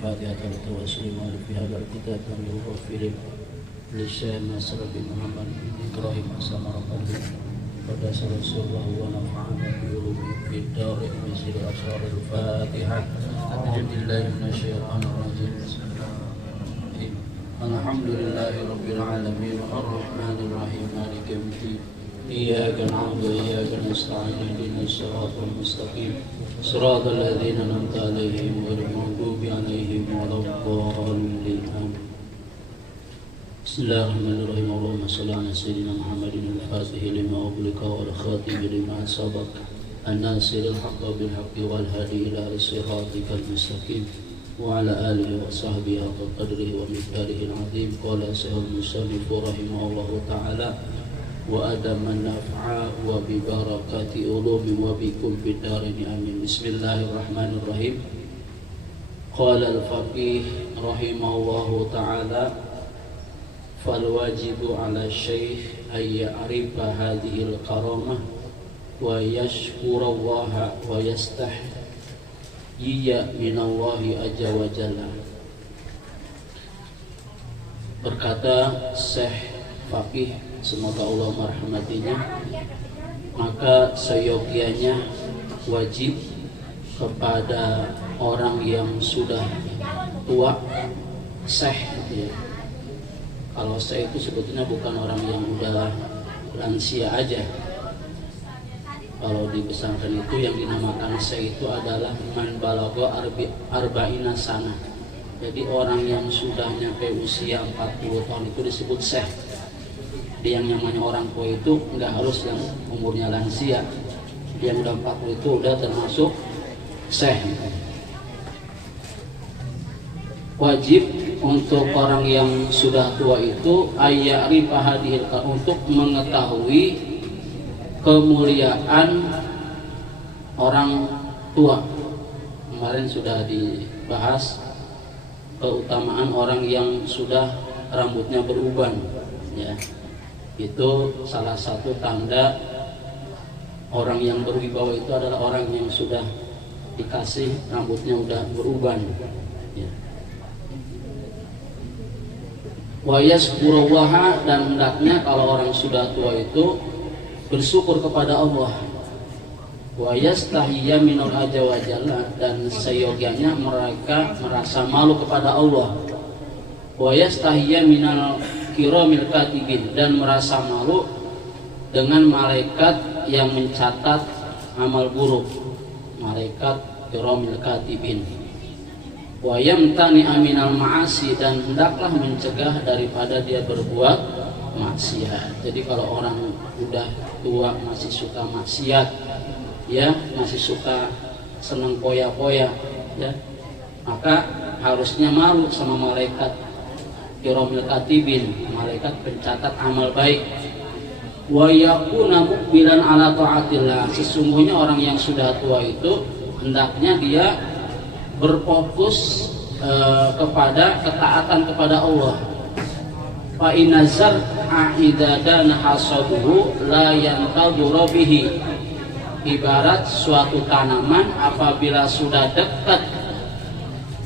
الفاتحة للتوسل في هذا الكتاب المغفر للشيخ ناصر بن محمد إبراهيم أسلم ربه ودس رسوله ونفعنا بعلومه في الدارين بسر أسرار الفاتحة. أعوذ بالله من الشيطان الرجيم. الحمد لله رب العالمين الرحمن الرحيم مالك يوم الدين إياك نعبد وإياك نستعين اهدنا الصراط المستقيم صراط الذين أنعمت عليهم غير المغضوب عليهم ولا الضالين. بسم الله الرحمن الرحيم. اللهم صل على سيدنا محمد الفاتح لما أغلق والخاتم لما سبق الناصر الحق بالحق والهادي إلى صراطك المستقيم وعلى آله وصحبه وقدره ومقداره العظيم. قال شيخ المصنف رحمه الله تعالى وأدم النفع وببركة علوم وبكم في الدارين آمين. بسم الله الرحمن الرحيم. قال الفقيه رحمه الله تعالى فالواجب على الشيخ أن يعرف هذه الكرامة ويشكر الله ويستحيي من الله عز وجل. Berkata Syekh Faqih, semoga Allah merahmatinya, maka seyogianya wajib kepada orang yang sudah tua, syekh gitu ya. Kalau syekh itu sebetulnya bukan orang yang udah lansia aja. Kalau di pesantren itu yang dinamakan syekh itu adalah man balagha arba'ina sana. Jadi orang yang sudah nyampe usia 40 tahun itu disebut syekh. Yang namanya orang tua itu nggak harus yang umurnya lansia. Yang udah 40 itu udah termasuk syekh. Wajib untuk orang yang sudah tua itu ayya'rifa hadhil, untuk mengetahui kemuliaan orang tua. Kemarin sudah dibahas keutamaan orang yang sudah rambutnya beruban ya. Itu salah satu tanda orang yang berwibawa itu adalah orang yang sudah dikasih rambutnya udah beruban ya. Wa yashkurullaha, dan hendaknya kalau orang sudah tua itu bersyukur kepada Allah. Wa yastahiyya minal azza wa jalla, dan seyogianya mereka merasa malu kepada Allah. Wa yastahiyya minal kiramil katibin, dan merasa malu dengan malaikat yang mencatat amal buruk, malaikat kiramil katibin. Wa yamtani aminal ma'asi, dan hendaklah mencegah daripada dia berbuat maksiat. Jadi kalau orang udah tua masih suka maksiat ya, masih suka senang poya-poya ya, maka harusnya malu sama malaikat kiramil katibin, malaikat pencatat amal baik. Wa yakuna muqbilan ala taatillah, sesungguhnya orang yang sudah tua itu hendaknya dia berfokus kepada ketaatan kepada Allah. Fa inna zar'a idza dana hasabuhu la yantadhuru bihi, ibarat suatu tanaman apabila sudah dekat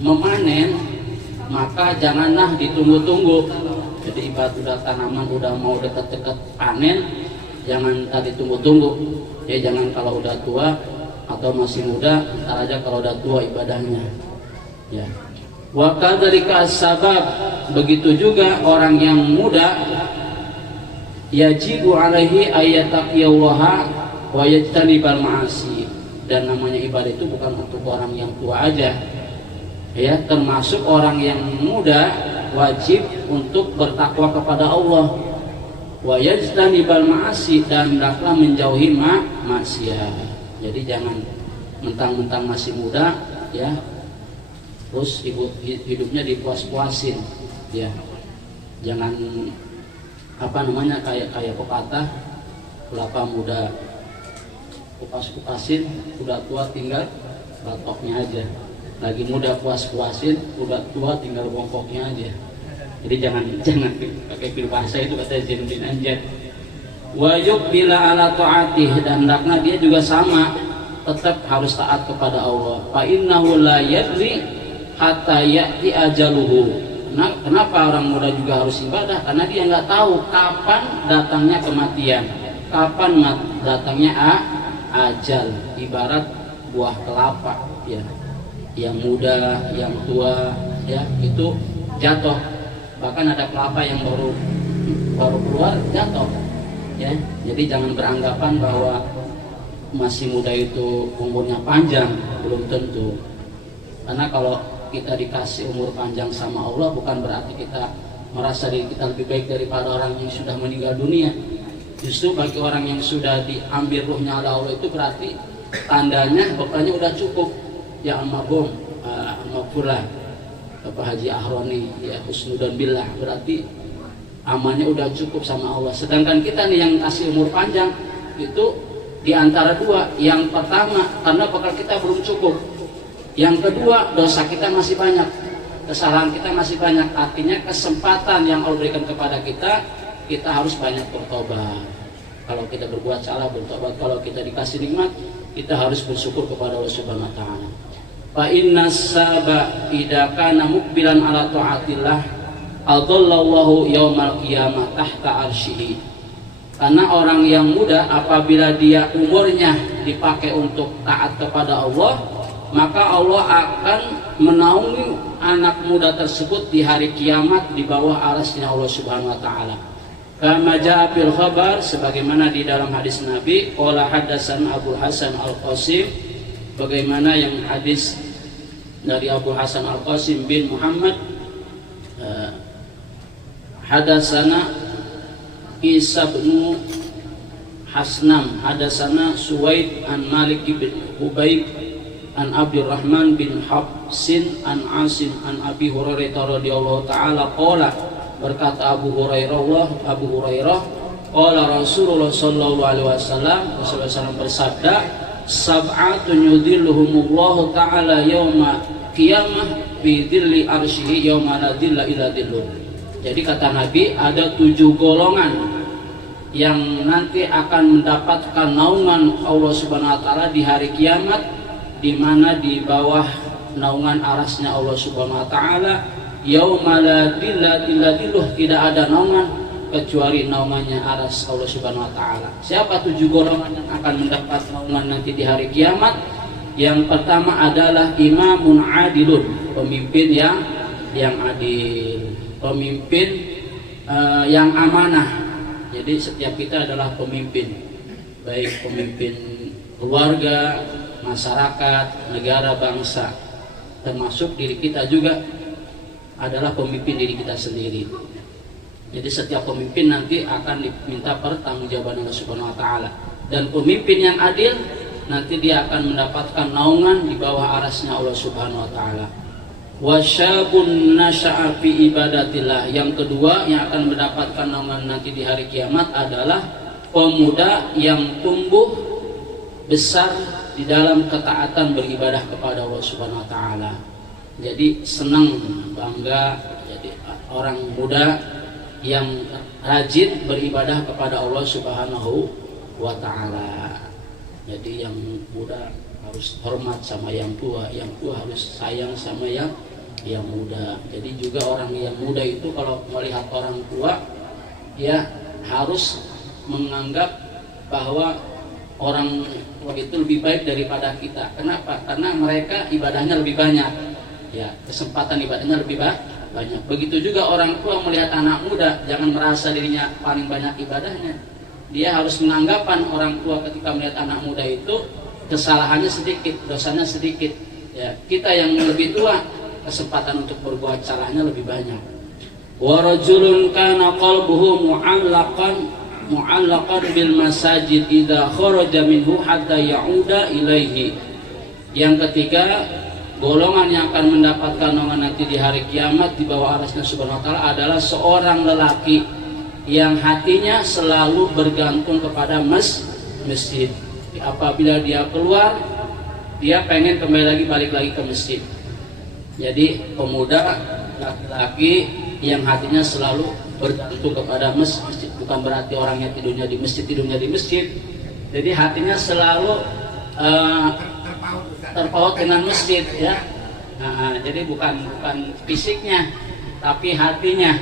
memanen maka janganlah ditunggu-tunggu. Jadi ibarat udah tanaman udah mau dekat-dekat panen, jangan tadi tunggu-tunggu ya. Jangan kalau udah tua atau masih muda, entar aja kalau udah tua ibadahnya ya. Wa kadzalika sabab, begitu juga orang yang muda yajibu alaihi ayataqiyallaha wa yajtanibal ma'asi, dan namanya ibadah itu bukan untuk orang yang tua aja ya, termasuk orang yang muda wajib untuk bertakwa kepada Allah. Wa yajtanibal ma'asi, dan hendaklah menjauhi maksiat. Jadi jangan mentang-mentang masih muda ya, terus hidupnya dipuas-puasin ya. Jangan apa namanya kayak pepatah, kelapa muda kupas-kupasin, udah tua tinggal batoknya aja. Lagi muda puas-puasin, udah tua tinggal bongkoknya aja. Jadi jangan pakai bahasa itu, kata Zainuddin Anjad. Wa yuqbila ala ta'atih, dan hendaknya dia juga sama, tetap harus taat kepada Allah. Fa innahu la yadri hatta ya'ti ajaluhu. Nah, kenapa orang muda juga harus ibadah? Karena dia nggak tahu kapan datangnya kematian, kapan datangnya ajal. Ibarat buah kelapa, ya, yang muda, yang tua, ya, itu jatuh. Bahkan ada kelapa yang baru keluar jatuh, ya. Jadi jangan beranggapan bahwa masih muda itu umurnya panjang, belum tentu. Karena kalau kita dikasih umur panjang sama Allah, bukan berarti kita merasa diri kita lebih baik daripada orang yang sudah meninggal dunia. Justru bagi orang yang sudah diambil ruhnya oleh Allah itu berarti tandanya bekalnya udah cukup. Ya almarhum almarhumah Bapak Haji Ahroni, ya husnudan billah, berarti amannya udah cukup sama Allah. Sedangkan kita nih yang kasih umur panjang itu di antara dua. Yang pertama karena bekal kita belum cukup. Yang kedua, dosa kita masih banyak, kesalahan kita masih banyak. Artinya kesempatan yang Allah berikan kepada kita, kita harus banyak bertobat. Kalau kita berbuat salah, bertobat. Kalau kita dikasih nikmat, kita harus bersyukur kepada Allah Subhanahu wa taala. Fa inna saba idza kana muqbilan ala taatillah adallallahu yaumal qiyamah tahta arsyihi. Karena orang yang muda apabila dia umurnya dipakai untuk taat kepada Allah, maka Allah akan menaungi anak muda tersebut di hari kiamat di bawah arasnya Allah Subhanahu wa taala. Kama jaa fil khabar, sebagaimana di dalam hadis Nabi, qala hadasan Abu Hasan Al-Qasim, bagaimana yang hadis dari Abu Hasan Al-Qasim bin Muhammad, hadasana Isa bin Hasnam, hadasana Suwaid an Malik bin Hubayb an Abdurrahman bin Habsin an Asim an Abi Hurairah radhiyallahu taala qala, berkata Abu Hurairah qala Rasulullah sallallahu alaihi wasallam, Rasulullah bersabda, sab'atun yudhilluhumullahu taala yauma qiyamah bi dhilli arsyihi yauma la dhilla illa dhilluh. Jadi kata Nabi, ada 7 golongan yang nanti akan mendapatkan naungan Allah Subhanahu wa taala di hari kiamat, di mana di bawah naungan arasnya Allah Subhanahu wa taala, yauma la dhilla illa dhilluh, tidak ada naungan kecuali naungannya aras Allah Subhanahu wa taala. Siapa 7 golongan yang akan mendapat naungan nanti di hari kiamat? Yang pertama adalah imamun adilun, pemimpin yang adil, pemimpin yang amanah. Jadi setiap kita adalah pemimpin, baik pemimpin keluarga, masyarakat, negara, bangsa, termasuk diri kita juga adalah pemimpin diri kita sendiri. Jadi setiap pemimpin nanti akan diminta pertanggungjawaban Allah Subhanahu wa taala. Dan pemimpin yang adil nanti dia akan mendapatkan naungan di bawah arasnya Allah Subhanahu wa taala. Wasyabun nasya'a fi ibadatillah. Yang kedua yang akan mendapatkan naungan nanti di hari kiamat adalah pemuda yang tumbuh besar di dalam ketaatan beribadah kepada Allah Subhanahu wa taala. Jadi senang, bangga, jadi orang muda yang rajin beribadah kepada Allah Subhanahu wa taala. Jadi yang muda harus hormat sama yang tua harus sayang sama yang muda. Jadi juga orang yang muda itu kalau melihat orang tua, ya harus menganggap bahwa orang tua itu lebih baik daripada kita. Kenapa? Karena mereka ibadahnya lebih banyak, ya kesempatan ibadahnya lebih banyak. Begitu juga orang tua melihat anak muda, jangan merasa dirinya paling banyak ibadahnya. Dia harus menganggapan orang tua ketika melihat anak muda itu kesalahannya sedikit, dosanya sedikit. Ya, kita yang lebih tua kesempatan untuk berbuat salahnya lebih banyak. Wa rajulun kana qalbuhu mu'allaqan bil masajid idza kharaja minhu hatta ya'uda ilaihi. Yang ketiga, golongan yang akan mendapatkan naungan nanti di hari kiamat di bawah arasnya Subhanahu wa taala adalah seorang lelaki yang hatinya selalu bergantung kepada masjid. Apabila dia keluar, dia pengen kembali lagi, balik lagi ke masjid. Jadi pemuda laki-laki yang hatinya selalu bergantung kepada masjid, bukan berarti orangnya tidurnya di masjid. Jadi hatinya selalu terpaut dengan masjid, ya. Jadi bukan fisiknya, tapi hatinya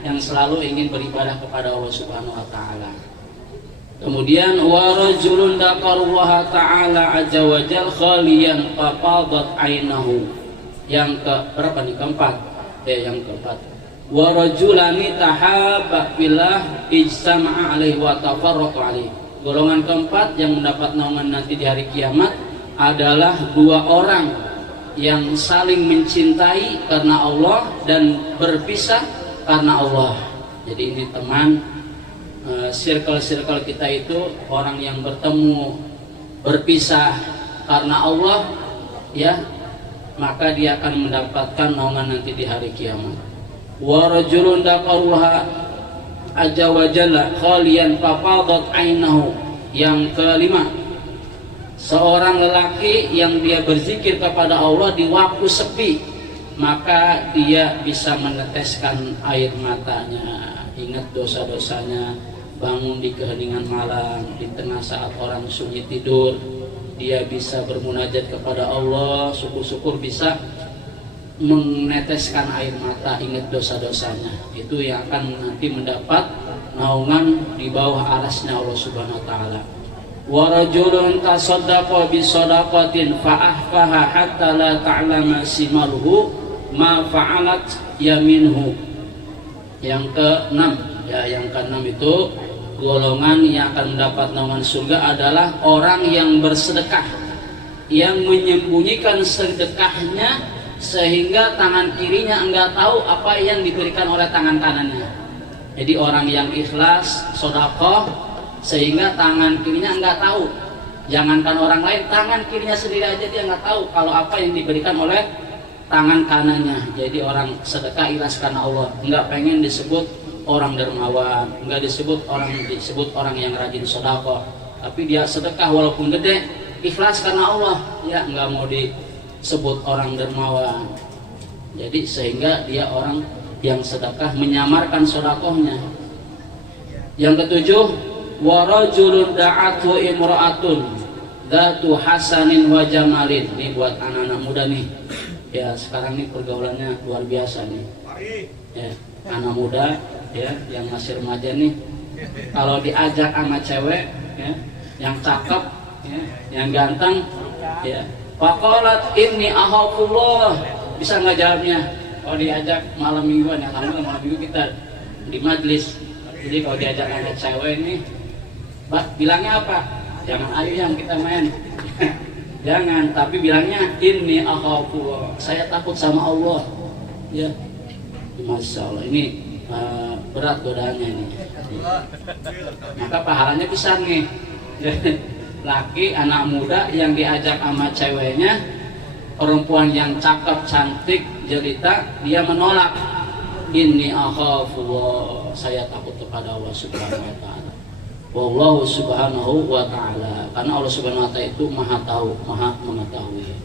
yang selalu ingin beribadah kepada Allah Subhanahu wa taala. Kemudian wa rajulun dzakarallaha ta'ala azza wa jalla khaliyan fafadat ainahu. Yang ke berapa nih? Keempat. Yang keempat. Wa rajulani tahabba billah ijtama'a alaihi wa tafarraqa alaihi. Golongan keempat yang mendapat naungan nanti di hari kiamat adalah dua orang yang saling mencintai karena Allah dan berpisah karena Allah. Jadi ini teman, circle kita itu orang yang bertemu berpisah karena Allah, ya, maka dia akan mendapatkan naungan nanti di hari kiamat. Wa rajulun dzakarallaha azza wa jalla khaliyan fafadat ainahu. Yang kelima, seorang lelaki yang dia berzikir kepada Allah di waktu sepi, maka dia bisa meneteskan air matanya, ingat dosa-dosanya, bangun di keheningan malam, di tengah saat orang sunyi tidur, dia bisa bermunajat kepada Allah, syukur-syukur bisa meneteskan air mata, ingat dosa-dosanya. Itu yang akan nanti mendapat naungan di bawah arasnya Allah Subhanahu wa taala. Wa rajulun tasaddaqa bi shadaqatin fa ahfaha hatta la ta'lama simaluhu ma fa'alat yaminhu. Yang keenam, ya, yang keenam itu golongan yang akan mendapat naungan surga adalah orang yang bersedekah, yang menyembunyikan sedekahnya sehingga tangan kirinya enggak tahu apa yang diberikan oleh tangan kanannya. Jadi orang yang ikhlas sedekah sehingga tangan kirinya enggak tahu. Jangankan orang lain, tangan kirinya sendiri aja dia enggak tahu kalau apa yang diberikan oleh tangan kanannya. Jadi orang sedekah ikhlas karena Allah, enggak pengen disebut orang dermawan, enggak disebut orang yang rajin sedekah, tapi dia sedekah walaupun gede, ikhlas karena Allah, ya, enggak mau disebut orang dermawan. Jadi sehingga dia orang yang sedekah menyamarkan sedekahnya. Yang ketujuh, wa rajulun da'athu imra'atun dzatu hasanin wa jamalin. Ini buat anak-anak muda nih. Ya, sekarang ini pergaulannya luar biasa nih. Ya, anak muda, ya, yang masih remaja nih, kalau diajak sama cewek, ya, yang cakep, ya, yang ganteng, ya, faqalat inni akhafullah, bisa nggak jawabnya? Kalau diajak malam mingguan, ya, karena malam minggu kita di majlis, jadi kalau diajak sama cewek ini, bilangnya apa? Jangan ayo yang kita main. Jangan, tapi bilangnya inni akhafullah, saya takut sama Allah. Ya, Masya Allah, ini berat godaannya ini. Maka pahalanya besar nih. Laki anak muda yang diajak sama ceweknya, perempuan yang cakep, cantik, jelita, dia menolak. Inni akhafullah, saya takut kepada Allah Subhanahu wa taala. Wallahu Subhanahu wa taala, karena Allah Subhanahu wa taala itu Maha tahu, Maha mengetahui.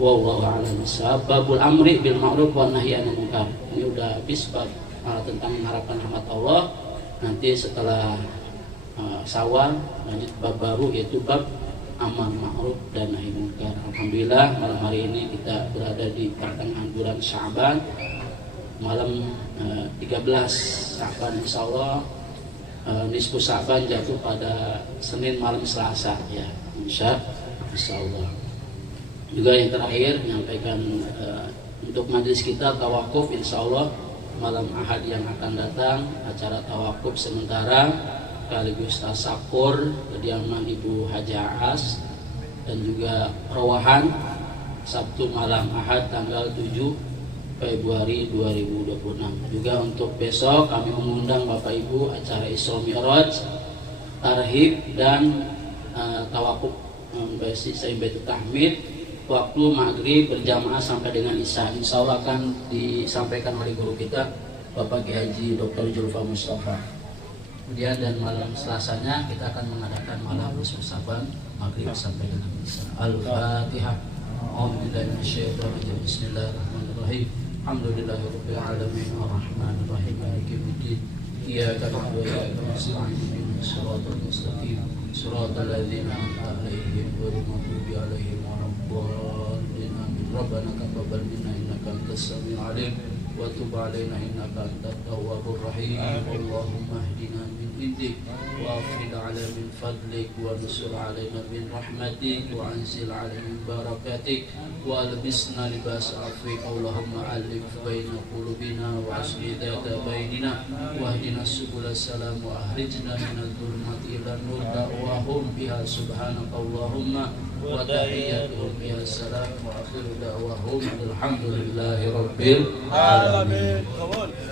Wallahu a'lam bishawab. Babul amri bil ma'ruf wan nahyi 'anil munkar. Ini udah habis bab tentang mengharapkan rahmat Allah. Nanti setelah Syawal lanjut bab baru, yaitu bab amar ma'ruf dan nahi munkar. Alhamdulillah malam hari ini kita berada di pertengahan bulan Sya'ban, malam 13 Sya'ban, insyaallah nisfu Sya'ban jatuh pada Senin malam Selasa, ya, insyaallah. Juga yang terakhir menyampaikan untuk majelis kita tawakuf, insyaallah malam Ahad yang akan datang acara tawakuf sementara sekaligus tasakur kediaman Ibu Haji Aas, dan juga rawahan Sabtu malam Ahad tanggal 7 Februari 2026. Juga untuk besok kami mengundang Bapak Ibu acara Isra Mi'raj, tarhib dan tawakuf Baitul Tahmid, waktu maghrib berjamaah sampai dengan isya. Insya Allah akan disampaikan oleh guru kita Bapak Kiai Haji Dr. Julfa Mustafa. Kemudian dan malam Selasanya kita akan mengadakan malam Saban maghrib sampai dengan isya. Al-Fatihah. Bismillahirrahmanirrahim. Alhamdulillahirabbil alamin arrahmanir rahim maliki yaumiddin. Iyyaka na'budu wa iyyaka nasta'in ihdinas siratal mustaqim siratal ladzina an'amta 'alaihim ghairil maghdubi 'alaihim waladdallin. Rabbana taqabbal minna innaka antas samiul alim wa tub alaina innaka antat tawwabur rahim. Allahumma ihdina min indik wa afid ala min fadlik wa nusur alaina min rahmatik wa anzil alaina barakatik wa albisna libas afik. Allahumma alif baina qulubina wa asli dhata bainina wa hdina subul salam wa ahrijna minal dhulumati ila nur. Da'wahum biha subhanaka Allahumma wa tahiyyatuhum biha salam wa akhiru da'wahum alhamdulillahi rabbil alamin.